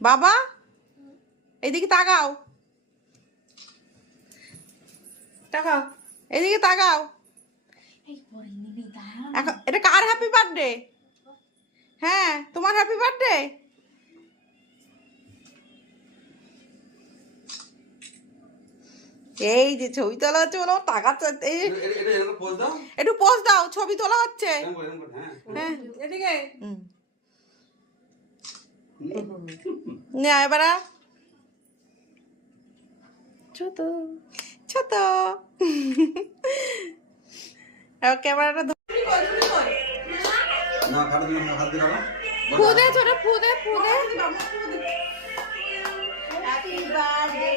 বাবা এইদিকে তাকাও, তাকাও, এদিকে তাকাও। এখন এটা কার হ্যাপি বার্থডে? হ্যাঁ, তোমার হ্যাপি বার্থডে। এই যে ছবি তোলা হচ্ছে, বলো তাকাচ্ছে। একটু পোজ দাও, ছবি তোলা হচ্ছে। হ্যাঁ, এদিকে না, এবার ছোট ছোট ক্যামেরাটা ফুদে, ছোট ফুদে ফুদে। হ্যাপি বার্থডে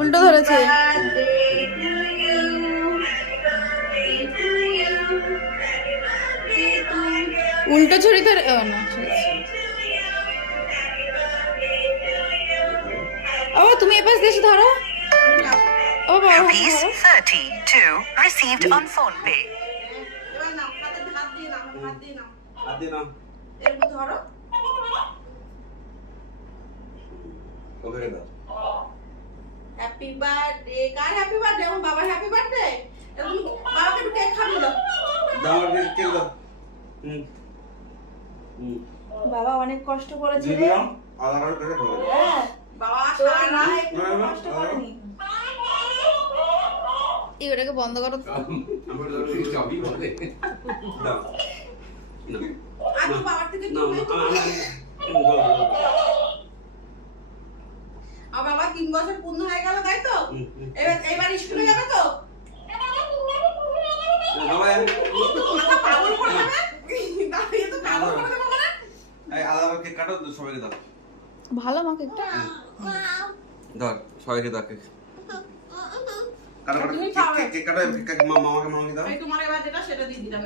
উল্টো ধরেছে। উল্টো ছুরি ধরে, ও তুমি এপাশ দেশে ধরো। ও বাবা, Rupees 32 received on phone pay. এবার নাও, হাতে হাত দিয়ে নাও, হাত দিয়ে নাও, হাত দিয়ে নাও। এরকম ধরো। ওকে দাও। Happy birthday. কার হ্যাপি বার্থডে? আমার বাবার হ্যাপি বার্থডে। এবং বাবাকে একটু কেক খাবি দাও। দাও কেক দাও। বাবা অনেক কষ্ট করেছে রে। দিলাম আলাদা করে খাবে। হ্যাঁ, বাবা সারা একটু কষ্ট করেনি। এই ওটাকে বন্ধ করো। আমরা তো চাবি বলে। দাও। আর তো বাবার থেকে না তুমি আর বাবা 3 বছর পূর্ণ হয়ে গেল, তাই তো? এবার স্কুলে যাবে তো? বাবা মাথা পাগল করে দেবে। দাঁড়িয়ে তো পাগল করে দেবে মানে। এই আলাদা কেক কাটো, সবাইকে দাও। ভালো মা কেকটা। দাও সবাইকে দাও কেক। কাটো তুমি খাও। কেক কাটো, মামাকে দাও। এই তোমার এবার যেটা সেটা দিয়ে দিলাম।